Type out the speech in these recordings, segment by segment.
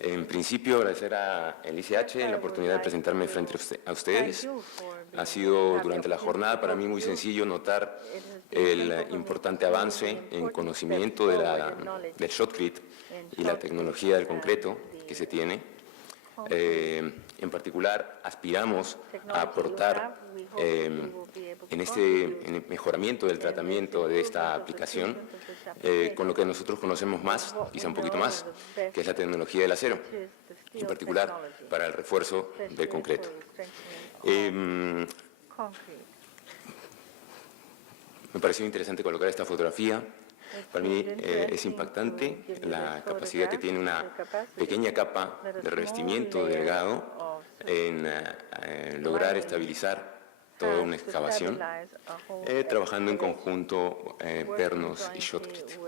En principio, agradecer el ICH la oportunidad de presentarme frente a ustedes. Ha sido durante la jornada para mí muy sencillo notar el importante avance en conocimiento del shotcrete y la tecnología del concreto que se tiene. En particular, aspiramos a aportar en el mejoramiento del tratamiento de esta aplicación con lo que nosotros conocemos más, quizá un poquito más, que es la tecnología del acero, en particular para el refuerzo del concreto. Me pareció interesante colocar esta fotografía. Para mí es impactante la capacidad que tiene una pequeña capa de revestimiento delgado en lograr estabilizar toda una excavación, trabajando en conjunto pernos y shotcrete.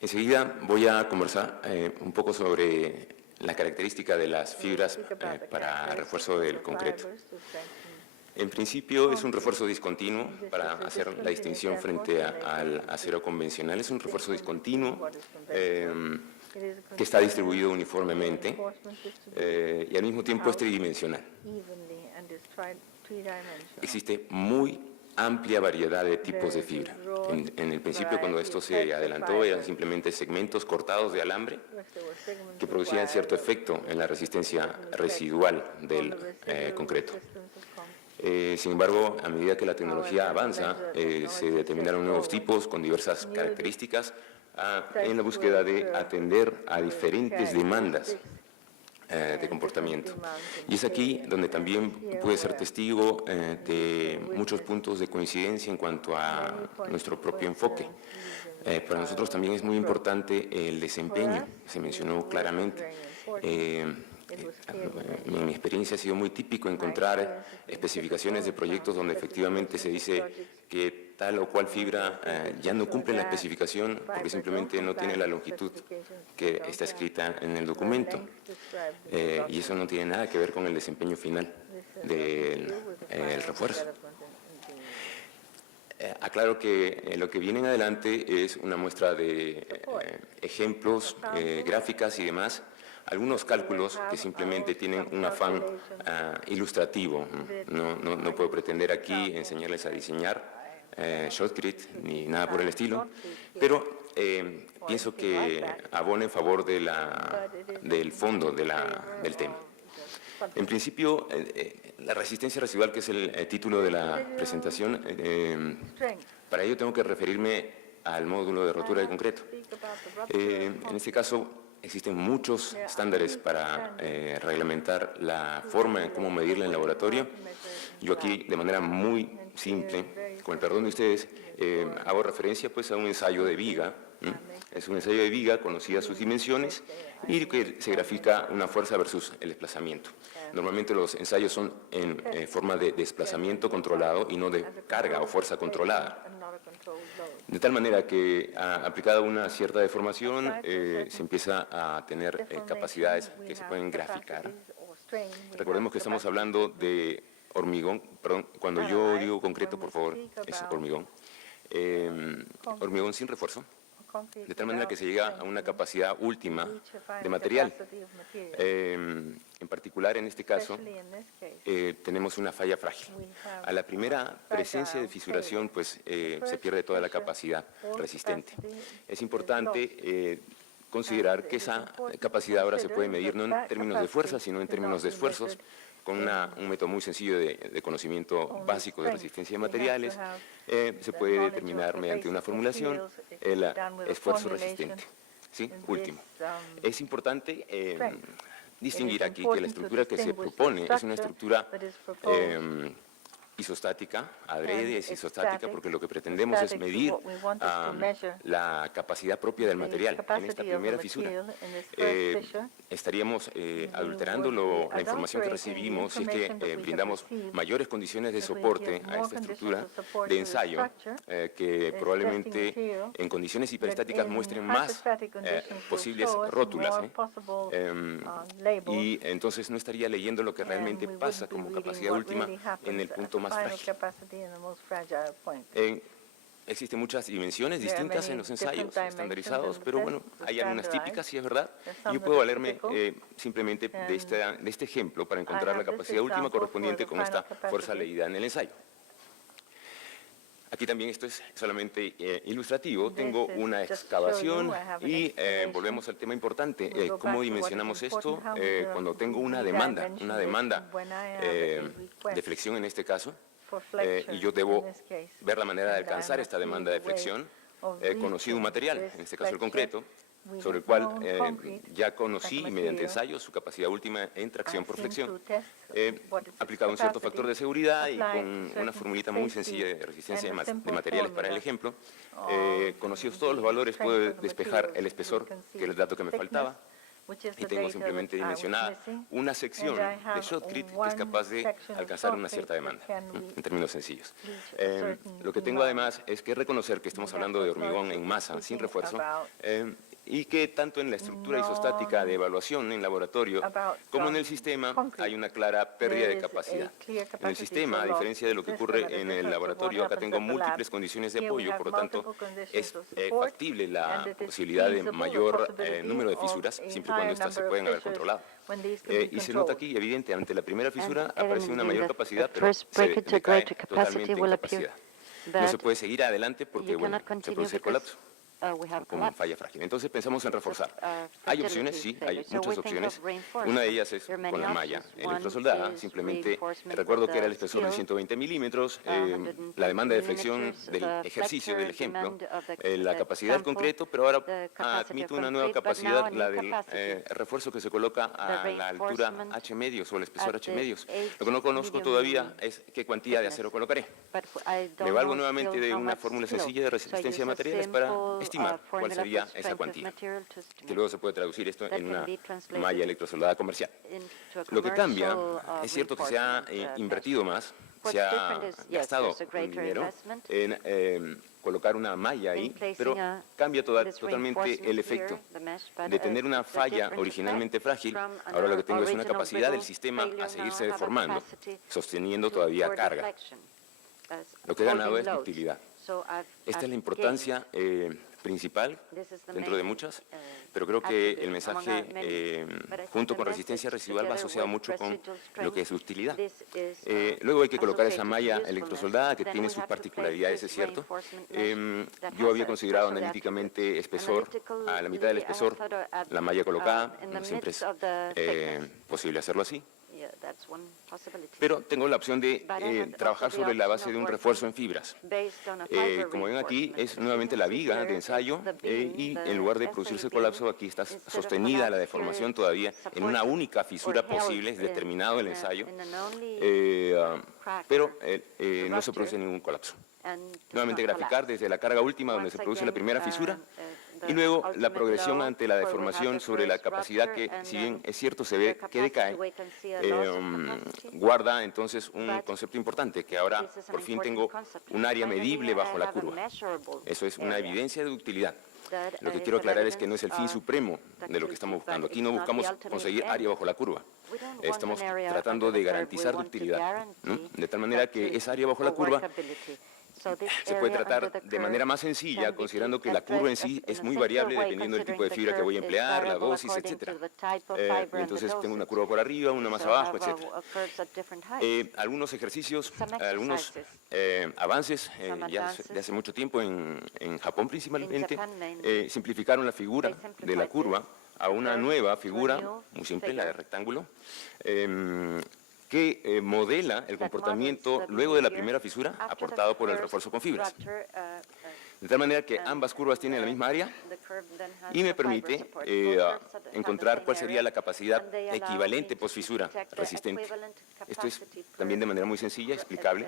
Enseguida voy a conversar un poco sobre la característica de las fibras para refuerzo del concreto. En principio es un refuerzo discontinuo, para hacer la distinción frente al acero convencional. Es un refuerzo discontinuo que está distribuido uniformemente y al mismo tiempo es tridimensional. Existe muy amplia variedad de tipos de fibra. En el principio, cuando esto se adelantó, eran simplemente segmentos cortados de alambre que producían cierto efecto en la resistencia residual del concreto. Sin embargo, a medida que la tecnología avanza, se determinaron nuevos tipos con diversas características en la búsqueda de atender a diferentes demandas de comportamiento. Y es aquí donde también puede ser testigo de muchos puntos de coincidencia en cuanto a nuestro propio enfoque. Para nosotros también es muy importante el desempeño, se mencionó claramente. En mi experiencia ha sido muy típico encontrar especificaciones de proyectos donde efectivamente se dice que tal o cual fibra ya no cumple la especificación porque simplemente no tiene la longitud que está escrita en el documento. Y eso no tiene nada que ver con el desempeño final del refuerzo. Aclaro que lo que viene en adelante es una muestra de ejemplos, gráficas y demás, algunos cálculos que simplemente tienen un afán ilustrativo. No puedo pretender aquí enseñarles a diseñar shotcrete ni nada por el estilo, pero pienso que abona en favor del fondo del tema. En principio, la resistencia residual, que es el título de la presentación, para ello tengo que referirme al módulo de rotura de concreto. En este caso, existen muchos estándares para reglamentar la forma en cómo medirla en laboratorio. Yo aquí, de manera muy simple, con el perdón de ustedes, hago referencia pues, a un ensayo de viga. Es un ensayo de viga, conocidas sus dimensiones, y que se grafica una fuerza versus el desplazamiento. Normalmente los ensayos son en forma de desplazamiento controlado y no de carga o fuerza controlada. De tal manera que, aplicada una cierta deformación, se empieza a tener capacidades que se pueden graficar. Recordemos que estamos hablando de hormigón, perdón, cuando yo digo concreto, por favor, es hormigón. Hormigón sin refuerzo, de tal manera que se llega a una capacidad última de material. En particular, en este caso, tenemos una falla frágil. A la primera presencia de fisuración, pues, se pierde toda la capacidad resistente. Es importante considerar que esa capacidad ahora se puede medir no en términos de fuerza, sino en términos de esfuerzos, con un método muy sencillo de conocimiento básico de resistencia de materiales. Se puede determinar mediante una formulación el esfuerzo resistente. ¿Sí? Último. Es importante distinguir aquí que la estructura que se propone es una estructura isostática, adrede es isostática, porque lo que pretendemos es medir la capacidad propia del material. En esta primera fisura estaríamos adulterando la información que recibimos si es que brindamos mayores condiciones de soporte a esta estructura de ensayo que probablemente en condiciones hiperestáticas muestren más posibles rótulas. Y entonces no estaría leyendo lo que realmente pasa como capacidad última en el punto más frágil. existen muchas dimensiones distintas en los ensayos estandarizados, pero bueno, hay algunas típicas, sí es verdad. Yo puedo valerme simplemente de este ejemplo para encontrar la capacidad última correspondiente con esta fuerza leída en el ensayo. Aquí también esto es solamente ilustrativo. Tengo una excavación y volvemos al tema importante. ¿Cómo dimensionamos esto? Cuando tengo una demanda de flexión en este caso, y yo debo ver la manera de alcanzar esta demanda de flexión, conocido un material, en este caso el concreto, sobre el cual ya conocí mediante ensayo su capacidad última en tracción por flexión. Aplicado un cierto factor de seguridad y con una formulita muy sencilla de resistencia de materiales para el ejemplo. Conocidos todos los valores, puedo despejar el espesor, que era el dato que me faltaba, y tengo simplemente dimensionada una sección de shotcrete que es capaz de alcanzar una cierta demanda, en términos sencillos. Lo que tengo además es que reconocer que estamos hablando de hormigón en masa, sin refuerzo, y que tanto en la estructura isostática de evaluación en laboratorio como en el sistema hay una clara pérdida de capacidad. En el sistema, a diferencia de lo que ocurre en el laboratorio, acá tengo múltiples condiciones de apoyo, por lo tanto es factible la posibilidad de mayor número de fisuras, siempre y cuando estas se pueden haber controlado. Y se nota aquí, evidente, ante la primera fisura aparece una mayor capacidad, pero se decae totalmente en capacidad. No se puede seguir adelante porque bueno, se produce colapso como falla frágil. Entonces pensamos en reforzar. Hay opciones, sí, hay muchas opciones. Una de ellas es con la malla electrosoldada. Simplemente recuerdo que era el espesor de 120 milímetros, la demanda de flexión del ejercicio, del ejemplo, la capacidad del concreto, pero ahora admito una nueva capacidad, la del refuerzo que se coloca a la altura H medios o el espesor H medios. Lo que no conozco todavía es qué cuantía de acero colocaré. Me valgo nuevamente de una fórmula sencilla de resistencia de materiales para estimar cuál sería esa cuantía, que luego se puede traducir esto en una malla electrosoldada comercial. Lo que cambia, es cierto que se ha invertido más, se ha gastado un dinero en colocar una malla ahí, pero cambia totalmente el efecto. De tener una falla originalmente frágil, ahora lo que tengo es una capacidad del sistema a seguirse deformando, sosteniendo todavía carga. Lo que he ganado es ductilidad. Esta es la importancia principal, dentro de muchas, pero creo que el mensaje, junto con resistencia residual, va asociado mucho con lo que es ductilidad. Luego hay que colocar esa malla electrosoldada, que tiene sus particularidades, es cierto. Yo había considerado analíticamente espesor, a la mitad del espesor, la malla colocada, no siempre es posible hacerlo así. Pero tengo la opción de trabajar sobre la base de un refuerzo en fibras. Como ven aquí, es nuevamente la viga de ensayo y en lugar de producirse el colapso, aquí está sostenida la deformación todavía en una única fisura posible, es determinado el ensayo, pero no se produce ningún colapso. Nuevamente graficar desde la carga última donde se produce la primera fisura, y luego la progresión ante la deformación sobre la capacidad que, si bien es cierto, se ve que decae, guarda entonces un concepto importante, que ahora por fin tengo un área medible bajo la curva. Eso es una evidencia de ductilidad. Lo que quiero aclarar es que no es el fin supremo de lo que estamos buscando. Aquí no buscamos conseguir área bajo la curva. Estamos tratando de garantizar ductilidad, ¿no? De tal manera que esa área bajo la curva se puede tratar de manera más sencilla, considerando que la curva en sí es muy variable dependiendo del tipo de fibra que voy a emplear, la dosis, etc. Entonces tengo una curva por arriba, una más abajo, etc. Algunos ejercicios, algunos avances ya de hace mucho tiempo en Japón principalmente, simplificaron la figura de la curva a una nueva figura, muy simple, la de rectángulo, que modela el comportamiento luego de la primera fisura aportado por el refuerzo con fibras. De tal manera que ambas curvas tienen la misma área y me permite encontrar cuál sería la capacidad equivalente postfisura resistente. Esto es también de manera muy sencilla, explicable.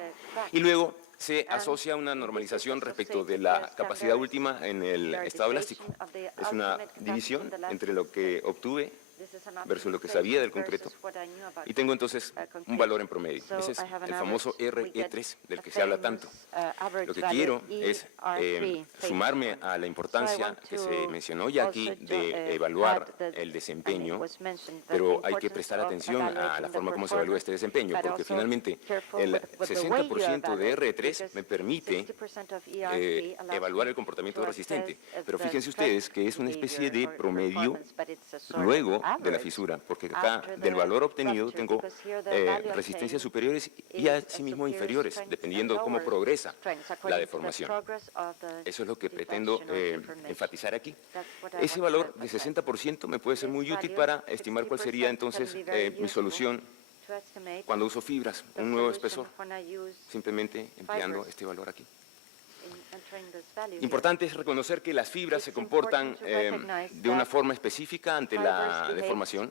Y luego se asocia una normalización respecto de la capacidad última en el estado elástico. Es una división entre lo que obtuve versus lo que sabía del concreto, y tengo entonces un valor en promedio. Ese es el famoso RE3 del que se habla tanto. Lo que quiero es sumarme a la importancia que se mencionó ya aquí de evaluar el desempeño, pero hay que prestar atención a la forma como se evalúa este desempeño, porque finalmente el 60% de R3 me permite evaluar el comportamiento resistente, pero fíjense ustedes que es una especie de promedio luego de la fisura, porque acá del valor obtenido tengo resistencias superiores y asimismo inferiores, dependiendo de cómo progresa la deformación. Eso es lo que pretendo enfatizar aquí. Ese valor de 60% me puede ser muy útil para estimar cuál sería entonces mi solución cuando uso fibras, un nuevo espesor, simplemente empleando este valor aquí. Importante es reconocer que las fibras se comportan de una forma específica ante la deformación.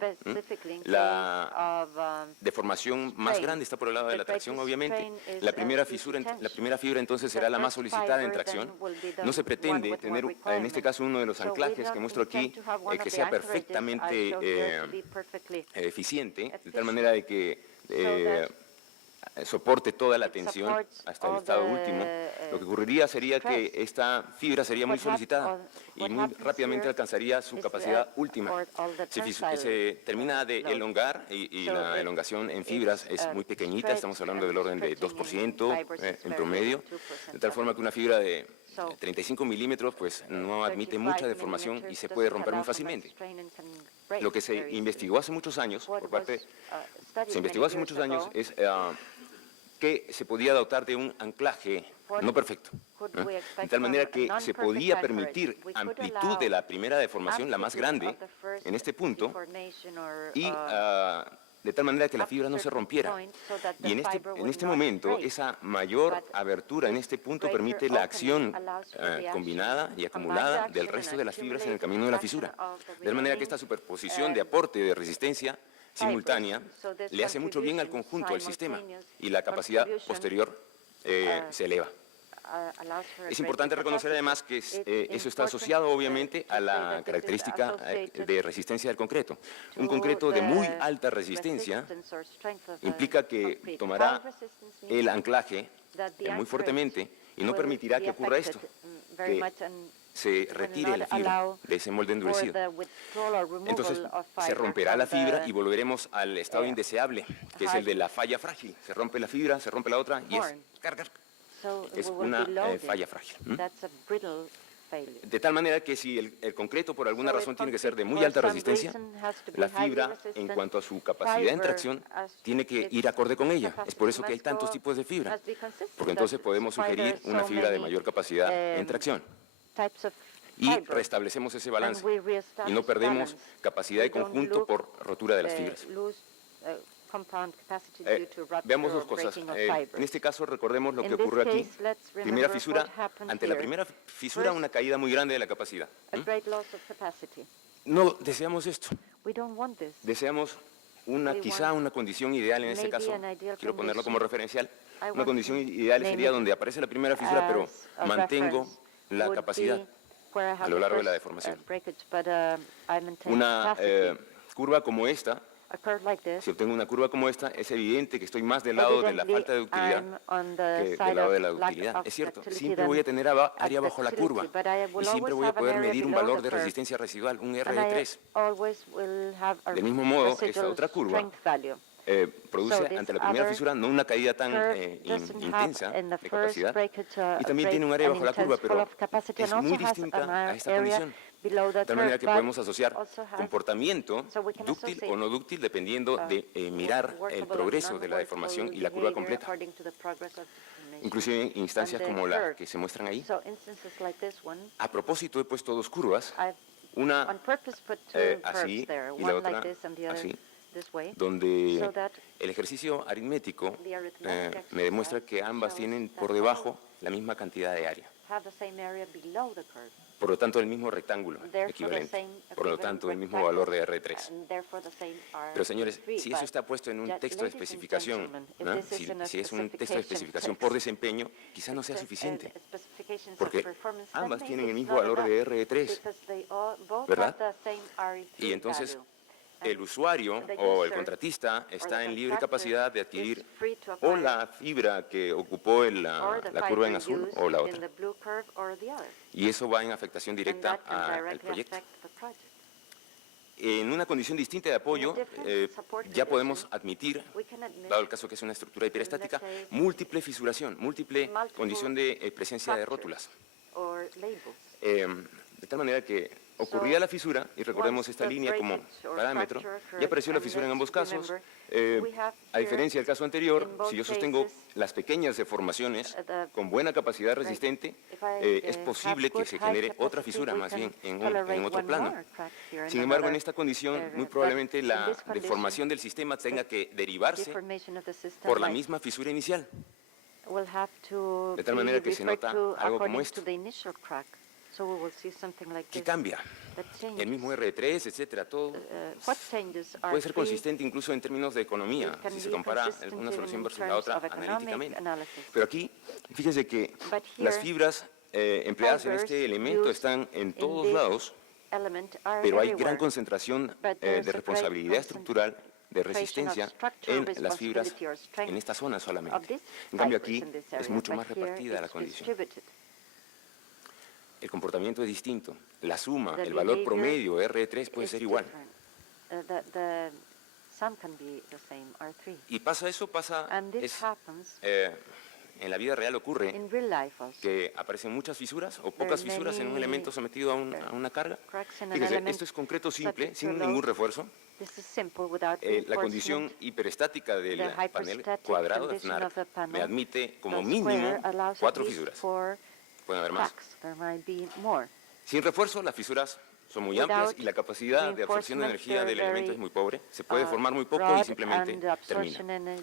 La deformación más grande está por el lado de la tracción, obviamente. La primera fibra entonces será la más solicitada en tracción. No se pretende tener, en este caso, uno de los anclajes que muestro aquí, que sea perfectamente eficiente, de tal manera de que soporte toda la tensión hasta el estado último. Lo que ocurriría sería que esta fibra sería muy solicitada y muy rápidamente alcanzaría su capacidad última. Se termina de elongar y la elongación en fibras es muy pequeñita, estamos hablando del orden de 2% en promedio, de tal forma que una fibra de 35 milímetros pues no admite mucha deformación y se puede romper muy fácilmente. Lo que se investigó hace muchos años, es que se podía dotar de un anclaje no perfecto, de tal manera que se podía permitir amplitud de la primera deformación, la más grande, en este punto, y de tal manera que la fibra no se rompiera. Y en este momento, esa mayor abertura en este punto permite la acción combinada y acumulada del resto de las fibras en el camino de la fisura. De tal manera que esta superposición de aporte de resistencia simultánea le hace mucho bien al conjunto, al sistema, y la capacidad posterior se eleva. Es importante reconocer además que eso está asociado obviamente a la característica de resistencia del concreto. Un concreto de muy alta resistencia implica que tomará el anclaje muy fuertemente y no permitirá que ocurra esto, que se retire la fibra de ese molde endurecido. Entonces se romperá la fibra y volveremos al estado indeseable, que es el de la falla frágil. Se rompe la fibra, se rompe la otra y es una falla frágil. De tal manera que si el concreto por alguna razón tiene que ser de muy alta resistencia, la fibra en cuanto a su capacidad en tracción tiene que ir acorde con ella. Es por eso que hay tantos tipos de fibra, porque entonces podemos sugerir una fibra de mayor capacidad en tracción. Y restablecemos ese balance y no perdemos capacidad de conjunto por rotura de las fibras. Veamos dos cosas. En este caso, recordemos lo que ocurre aquí. Primera fisura, ante la primera fisura, una caída muy grande de la capacidad. No deseamos esto. Deseamos quizá una condición ideal en este caso. Quiero ponerlo como referencial. Una condición ideal sería donde aparece la primera fisura, pero mantengo la capacidad a lo largo de la deformación. Una curva como esta, si obtengo una curva como esta, es evidente que estoy más del lado de la falta de ductilidad que del lado de la ductilidad. Es cierto, siempre voy a tener área bajo la curva y siempre voy a poder medir un valor de resistencia residual, un RE3. Del mismo modo, esta otra curva produce ante la primera fisura no una caída tan intensa de capacidad y también tiene un área bajo la curva, pero es muy distinta a esta condición. De tal manera que podemos asociar comportamiento dúctil o no dúctil dependiendo de mirar el progreso de la deformación y la curva completa. Inclusive en instancias como la que se muestran ahí. A propósito, he puesto dos curvas, una así y la otra así, donde el ejercicio aritmético me demuestra que ambas tienen por debajo la misma cantidad de área. Por lo tanto, el mismo rectángulo equivalente. Por lo tanto, el mismo valor de R3. Pero, señores, si eso está puesto en un texto de especificación, ¿no? si es un texto de especificación por desempeño, quizá no sea suficiente. Porque ambas tienen el mismo valor de R3, ¿verdad? Y entonces, el usuario o el contratista está en libre capacidad de adquirir o la fibra que ocupó la curva en azul o la otra. Y eso va en afectación directa al proyecto. En una condición distinta de apoyo, ya podemos admitir, dado el caso que es una estructura hiperestática, múltiple fisuración, múltiple condición de presencia de rótulas. De tal manera que ocurría la fisura, y recordemos esta línea como parámetro, ya apareció la fisura en ambos casos. A diferencia del caso anterior, si yo sostengo las pequeñas deformaciones con buena capacidad resistente, es posible que se genere otra fisura, más bien en otro plano. Sin embargo, en esta condición, muy probablemente la deformación del sistema tenga que derivarse por la misma fisura inicial. De tal manera que se nota algo como esto, que cambia. El mismo R3, etcétera, todo puede ser consistente incluso en términos de economía, si se compara una solución versus la otra analíticamente. Pero aquí, fíjense que las fibras empleadas en este elemento están en todos lados, pero hay gran concentración de responsabilidad estructural, de resistencia en las fibras en esta zona solamente. En cambio aquí es mucho más repartida la condición. El comportamiento es distinto. La suma, el valor promedio R3 puede ser igual. Y pasa eso, en la vida real ocurre que aparecen muchas fisuras o pocas fisuras en un elemento sometido a una carga. Fíjense, esto es concreto simple, sin ningún refuerzo. La condición hiperestática del panel cuadrado de FNARP me admite como mínimo 4 fisuras. Pueden haber más. Sin refuerzo, las fisuras son muy amplias y la capacidad de absorción de energía del elemento es muy pobre. Se puede formar muy poco y simplemente termina.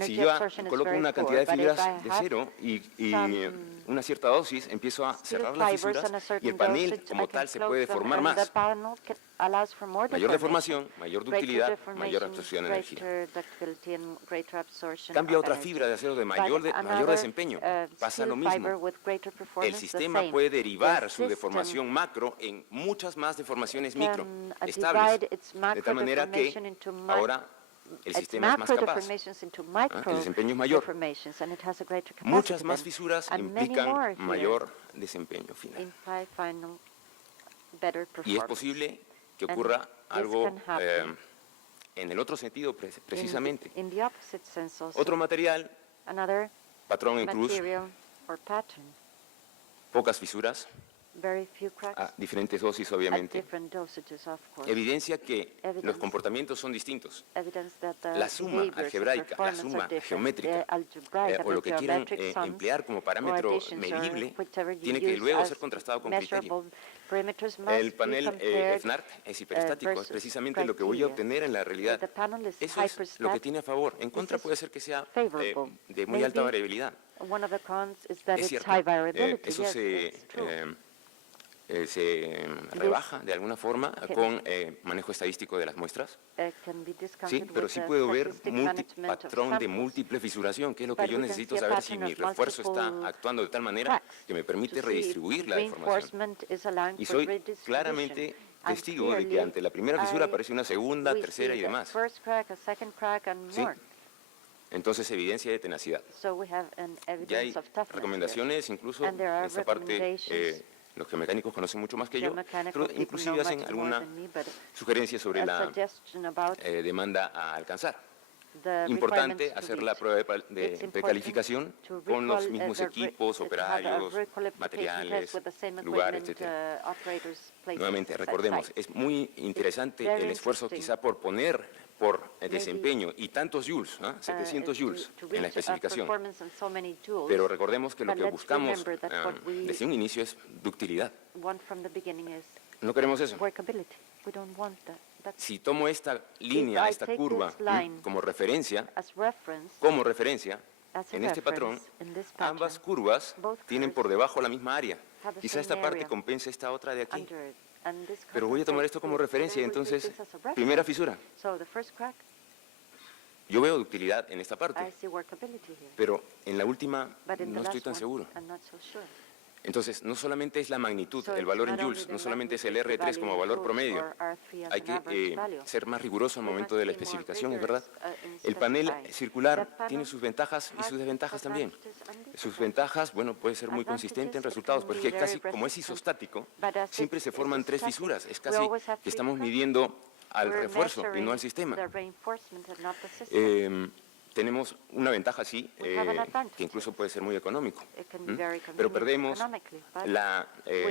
Si yo coloco una cantidad de fibras de cero y una cierta dosis, empiezo a cerrar las fisuras y el panel como tal se puede deformar más. Mayor deformación, mayor ductilidad, mayor absorción de energía. Cambia otra fibra de acero de mayor desempeño. Pasa lo mismo. El sistema puede derivar su deformación macro en muchas más deformaciones micro estables, de tal manera que ahora el sistema es más capaz, el desempeño es mayor. Muchas más fisuras implican mayor desempeño final. Y es posible que ocurra algo en el otro sentido precisamente. Otro material, patrón en cruz, pocas fisuras, a diferentes dosis obviamente, evidencia que los comportamientos son distintos. La suma algebraica, la suma geométrica, o lo que quieran emplear como parámetro medible, tiene que luego ser contrastado con criterio. El panel FNARP es hiperestático, es precisamente lo que voy a obtener en la realidad. Eso es lo que tiene a favor. En contra puede ser que sea de muy alta variabilidad. Es cierto, eso se rebaja de alguna forma con manejo estadístico de las muestras. Sí, pero sí puedo ver patrón de múltiple fisuración, que es lo que yo necesito saber si mi refuerzo está actuando de tal manera que me permite redistribuir la deformación. Y soy claramente testigo de que ante la primera fisura aparece una segunda, tercera y demás. ¿Sí? Entonces, evidencia de tenacidad. Ya hay recomendaciones, incluso en esta parte, los geomecánicos conocen mucho más que yo, pero inclusive hacen alguna sugerencia sobre la demanda a alcanzar. Importante hacer la prueba de precalificación con los mismos equipos, operarios, materiales, lugar, etc. Nuevamente, recordemos, es muy interesante el esfuerzo quizá por poner por desempeño y tantos joules, 700 joules en la especificación. Pero recordemos que lo que buscamos desde un inicio es ductilidad. No queremos eso. Si tomo esta línea, esta curva, como referencia, en este patrón, ambas curvas tienen por debajo la misma área. Quizá esta parte compense esta otra de aquí. Pero voy a tomar esto como referencia, entonces, primera fisura. Yo veo ductilidad en esta parte, pero en la última no estoy tan seguro. Entonces, no solamente es la magnitud, el valor en joules, no solamente es el R3 como valor promedio, hay que ser más riguroso al momento de la especificación, ¿es verdad? El panel circular tiene sus ventajas y sus desventajas también. Sus ventajas, bueno, puede ser muy consistente en resultados, porque casi como es isostático, siempre se forman 3 fisuras, es casi que estamos midiendo al refuerzo y no al sistema. Tenemos una ventaja, sí, que incluso puede ser muy económico, pero perdemos la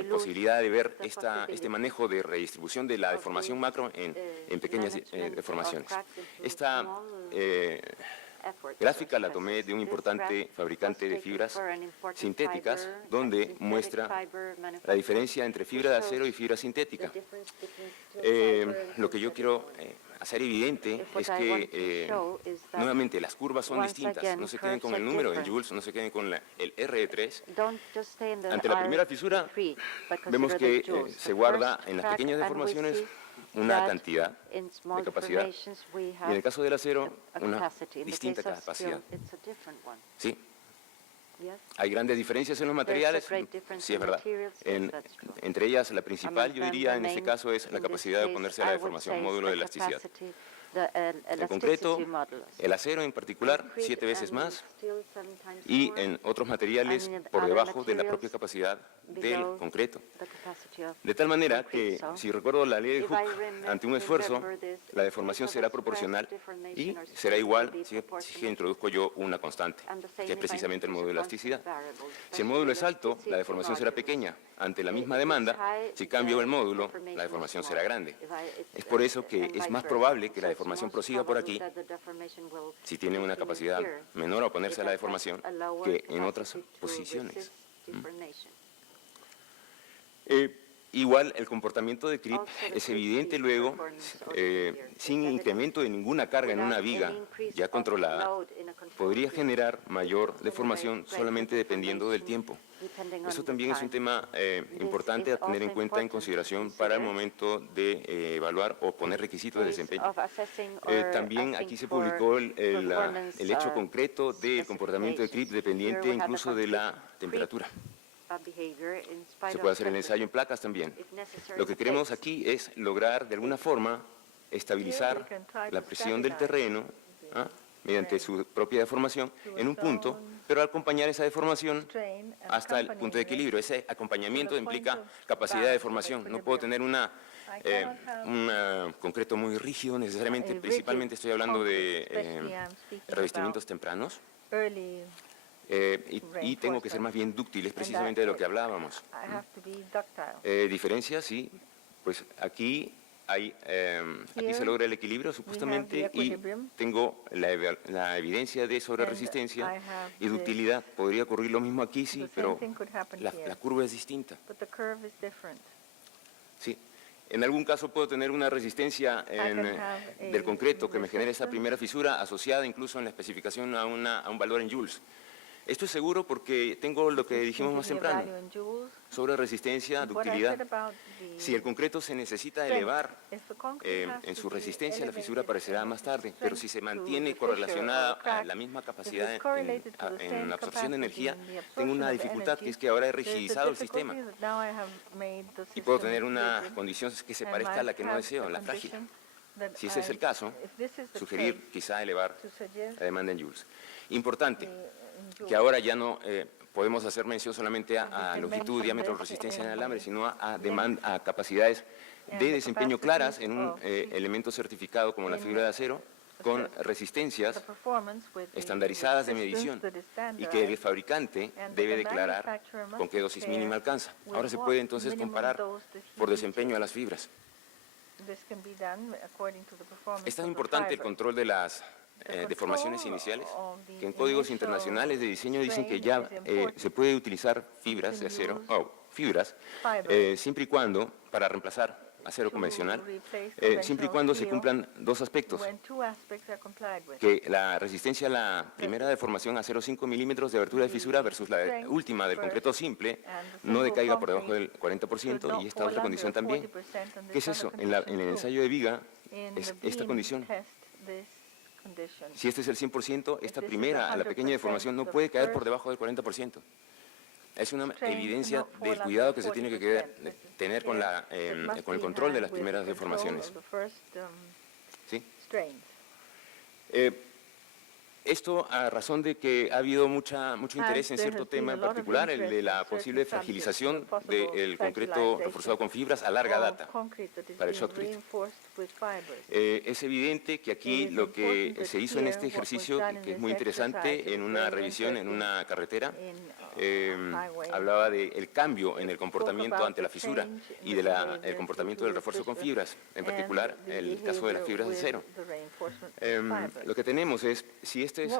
posibilidad de ver este manejo de redistribución de la deformación macro en pequeñas deformaciones. Esta gráfica la tomé de un importante fabricante de fibras sintéticas, donde muestra la diferencia entre fibra de acero y fibra sintética. Lo que yo quiero hacer evidente es que, nuevamente, las curvas son distintas. No se queden con el número en joules, no se queden con el R3. Ante la primera fisura, vemos que se guarda en las pequeñas deformaciones una cantidad de capacidad y en el caso del acero una distinta capacidad. ¿Sí? ¿Hay grandes diferencias en los materiales? Sí, es verdad. Entre ellas, la principal, yo diría, en este caso, es la capacidad de oponerse a la deformación, módulo de elasticidad. En concreto, el acero en particular, 7 veces más, y en otros materiales por debajo de la propia capacidad del concreto. De tal manera que, si recuerdo la ley de Hooke, ante un esfuerzo, la deformación será proporcional y será igual si introduzco yo una constante, que es precisamente el módulo de elasticidad. Si el módulo es alto, la deformación será pequeña. Ante la misma demanda, si cambio el módulo, la deformación será grande. Es por eso que es más probable que la deformación prosiga por aquí, si tiene una capacidad menor a oponerse a la deformación, que en otras posiciones. Igual el comportamiento de creep es evidente luego, sin incremento de ninguna carga en una viga ya controlada, podría generar mayor deformación solamente dependiendo del tiempo. Eso también es un tema importante a tener en cuenta, en consideración para el momento de evaluar o poner requisitos de desempeño. También aquí se publicó el hecho concreto del comportamiento de creep dependiente incluso de la temperatura. Se puede hacer el ensayo en placas también. Lo que queremos aquí es lograr de alguna forma estabilizar la presión del terreno mediante su propia deformación en un punto, pero acompañar esa deformación hasta el punto de equilibrio. Ese acompañamiento implica capacidad de deformación. No puedo tener un concreto muy rígido necesariamente, principalmente estoy hablando de revestimientos tempranos. Y tengo que ser más bien dúctiles, precisamente de lo que hablábamos. Diferencias, sí, pues aquí se logra el equilibrio supuestamente y tengo la evidencia de sobreresistencia y ductilidad. Podría ocurrir lo mismo aquí, sí, pero la curva es distinta. Sí. En algún caso puedo tener una resistencia del concreto que me genere esa primera fisura asociada incluso en la especificación a un valor en joules. Esto es seguro porque tengo lo que dijimos más temprano, sobre resistencia, ductilidad. Si el concreto se necesita elevar en su resistencia, la fisura aparecerá más tarde, pero si se mantiene correlacionada a la misma capacidad en la absorción de energía, tengo una dificultad, que es que ahora he rigidizado el sistema y puedo tener una condición que se parezca a la que no deseo, la frágil. Si ese es el caso, sugerir quizá elevar la demanda en joules. Importante, que ahora ya no podemos hacer mención solamente a longitud, diámetro, resistencia en el alambre, sino a capacidades de desempeño claras en un elemento certificado como la fibra de acero, con resistencias estandarizadas de medición y que el fabricante debe declarar con qué dosis mínima alcanza. Ahora se puede entonces comparar por desempeño a las fibras. Es tan importante el control de las deformaciones iniciales, que en códigos internacionales de diseño dicen que ya se puede utilizar fibras de acero, siempre y cuando, para reemplazar acero convencional, siempre y cuando se cumplan dos aspectos, que la resistencia a la primera deformación a 0,5 milímetros de abertura de fisura versus la última del concreto simple no decaiga por debajo del 40%, y esta otra condición también. ¿Qué es eso? En el ensayo de viga es esta condición. Si este es el 100%, esta primera, a la pequeña deformación, no puede caer por debajo del 40%. Es una evidencia del cuidado que se tiene que tener con el control de las primeras deformaciones. ¿Sí? Esto a razón de que ha habido mucho interés en cierto tema en particular, el de la posible fragilización del concreto reforzado con fibras a larga data para el shotcrete. Es evidente que aquí lo que se hizo en este ejercicio, que es muy interesante, en una revisión en una carretera, hablaba del cambio en el comportamiento ante la fisura y del comportamiento del refuerzo con fibras, en particular el caso de las fibras de acero. Lo que tenemos es, si este es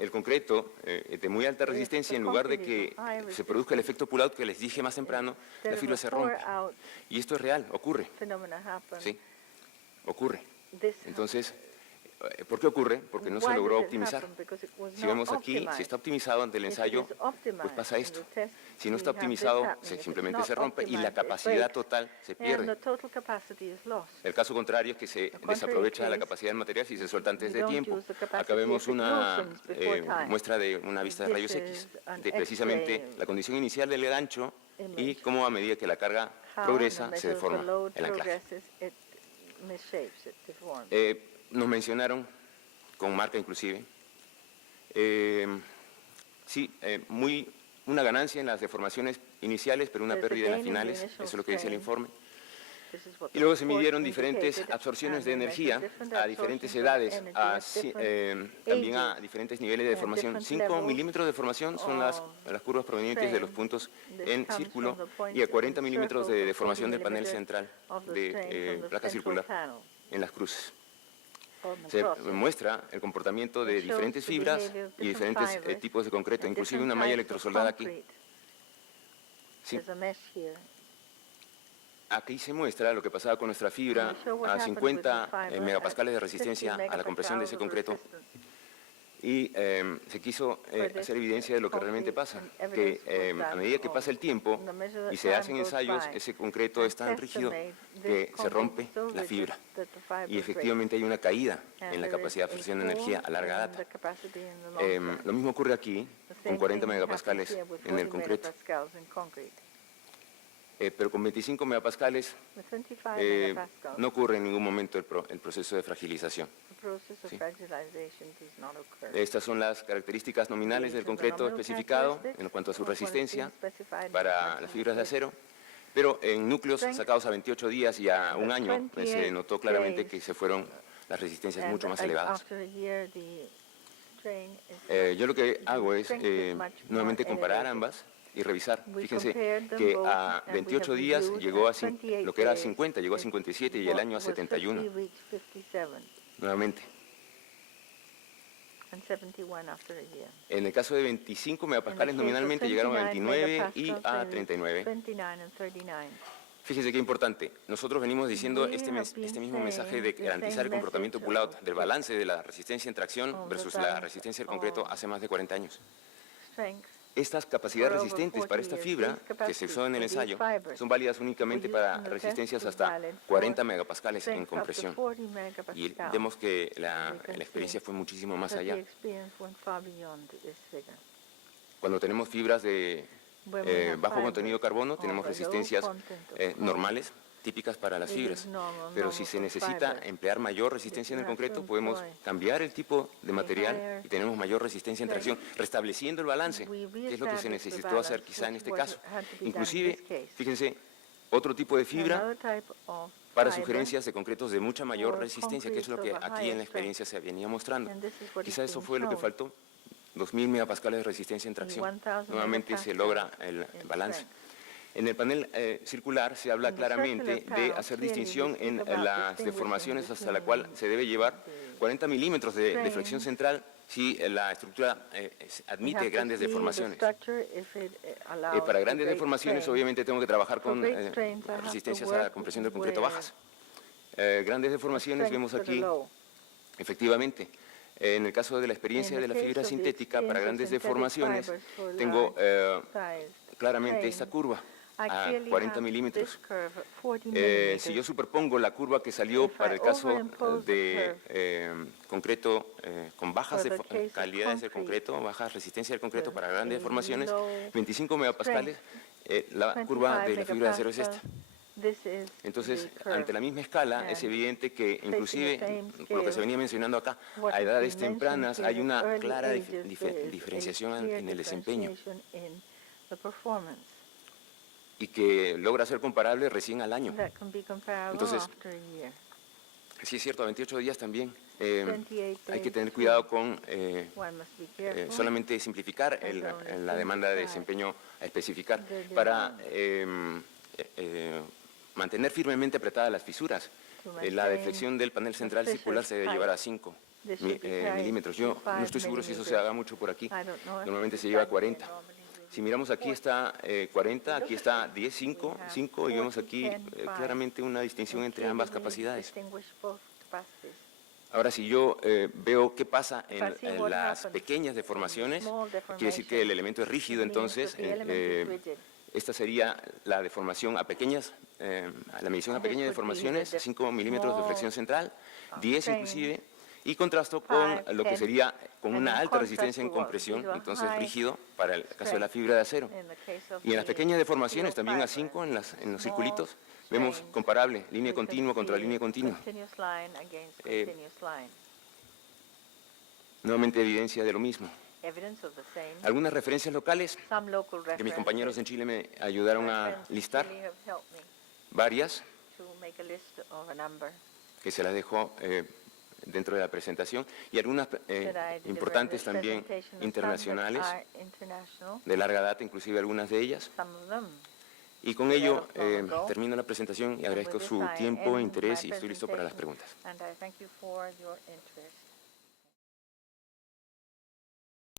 el concreto de muy alta resistencia, en lugar de que se produzca el efecto pull-out que les dije más temprano, la fibra se rompe. Y esto es real, ocurre. ¿Sí? Ocurre. Entonces, ¿por qué ocurre? Porque no se logró optimizar. Si vemos aquí, si está optimizado ante el ensayo, pues pasa esto. Si no está optimizado, simplemente se rompe y la capacidad total se pierde. El caso contrario es que se desaprovecha la capacidad del material si se suelta antes de tiempo. Acá vemos una muestra de una vista de rayos X, de precisamente la condición inicial del gancho y cómo a medida que la carga progresa se deforma el anclaje. Nos mencionaron, con marca inclusive, una ganancia en las deformaciones iniciales, pero una pérdida en las finales, eso es lo que dice el informe. Y luego se midieron diferentes absorciones de energía a diferentes edades, también a diferentes niveles de deformación. 5 milímetros de deformación son las curvas provenientes de los puntos en círculo y a 40 milímetros de deformación del panel central de placa circular en las cruces. Se muestra el comportamiento de diferentes fibras y diferentes tipos de concreto, inclusive una malla electrosoldada aquí. ¿Sí? Aquí se muestra lo que pasaba con nuestra fibra a 50 megapascales de resistencia a la compresión de ese concreto. Y se quiso hacer evidencia de lo que realmente pasa, que a medida que pasa el tiempo y se hacen ensayos, ese concreto es tan rígido que se rompe la fibra. Y efectivamente hay una caída en la capacidad de absorción de energía a larga data. Lo mismo ocurre aquí, con 40 megapascales en el concreto. Pero con 25 megapascales no ocurre en ningún momento el proceso de fragilización. ¿Sí? Estas son las características nominales del concreto especificado en cuanto a su resistencia para las fibras de acero, pero en núcleos sacados a 28 días y a un año se notó claramente que se fueron las resistencias mucho más elevadas. Yo lo que hago es nuevamente comparar ambas y revisar. Fíjense que a 28 días llegó a lo que era 50, llegó a 57 y el año a 71. Nuevamente. En el caso de 25 megapascales nominalmente llegaron a 29 y a 39. Fíjense qué importante. Nosotros venimos diciendo este mismo mensaje de garantizar el comportamiento pull-out, del balance de la resistencia en tracción versus la resistencia del concreto hace más de 40 años. Estas capacidades resistentes para esta fibra que se usó en el ensayo son válidas únicamente para resistencias hasta 40 megapascales en compresión. Y vemos que la experiencia fue muchísimo más allá. Cuando tenemos fibras de bajo contenido de carbono, tenemos resistencias normales, típicas para las fibras, pero si se necesita emplear mayor resistencia en el concreto, podemos cambiar el tipo de material y tenemos mayor resistencia en tracción, restableciendo el balance, que es lo que se necesitó hacer quizá en este caso. Inclusive, fíjense, otro tipo de fibra para sugerencias de concretos de mucha mayor resistencia, que es lo que aquí en la experiencia se venía mostrando. Quizá eso fue lo que faltó, 2000 megapascales de resistencia en tracción. Nuevamente se logra el balance. En el panel circular se habla claramente de hacer distinción en las deformaciones hasta la cual se debe llevar 40 milímetros de flexión central si la estructura admite grandes deformaciones. Para grandes deformaciones obviamente tengo que trabajar con resistencias a la compresión del concreto bajas. Grandes deformaciones vemos aquí, efectivamente. En el caso de la experiencia de la fibra sintética, para grandes deformaciones, tengo claramente esta curva. a 40 milímetros. Si yo superpongo la curva que salió para el caso de concreto con bajas calidades del concreto, bajas resistencia del concreto para grandes deformaciones, 25 megapascales, la curva de la fibra de acero es esta. Entonces, ante la misma escala, es evidente que inclusive, por lo que se venía mencionando acá, a edades tempranas hay una clara diferenciación en el desempeño y que logra ser comparable recién al año. Entonces, sí es cierto, a 28 días también hay que tener cuidado con solamente simplificar la demanda de desempeño a especificar para mantener firmemente apretadas las fisuras. La deflexión del panel central circular se debe llevar a 5 milímetros. Yo no estoy seguro si eso se haga mucho por aquí. Normalmente se lleva a 40. Si miramos aquí está 40, aquí está 10, 5 y vemos aquí claramente una distinción entre ambas capacidades. Ahora, si yo veo qué pasa en las pequeñas deformaciones, quiere decir que el elemento es rígido, entonces esta sería la deformación a pequeñas, la medición a pequeñas deformaciones, 5 milímetros de flexión central, 10 inclusive, y contrasto con lo que sería con una alta resistencia en compresión, entonces rígido para el caso de la fibra de acero. Y en las pequeñas deformaciones, también a 5 en los circulitos, vemos comparable, línea continua contra línea continua. Nuevamente evidencia de lo mismo. Algunas referencias locales que mis compañeros en Chile me ayudaron a listar, varias, que se las dejo dentro de la presentación, y algunas importantes también internacionales, de larga data, inclusive algunas de ellas. Y con ello termino la presentación y agradezco su tiempo e interés y estoy listo para las preguntas.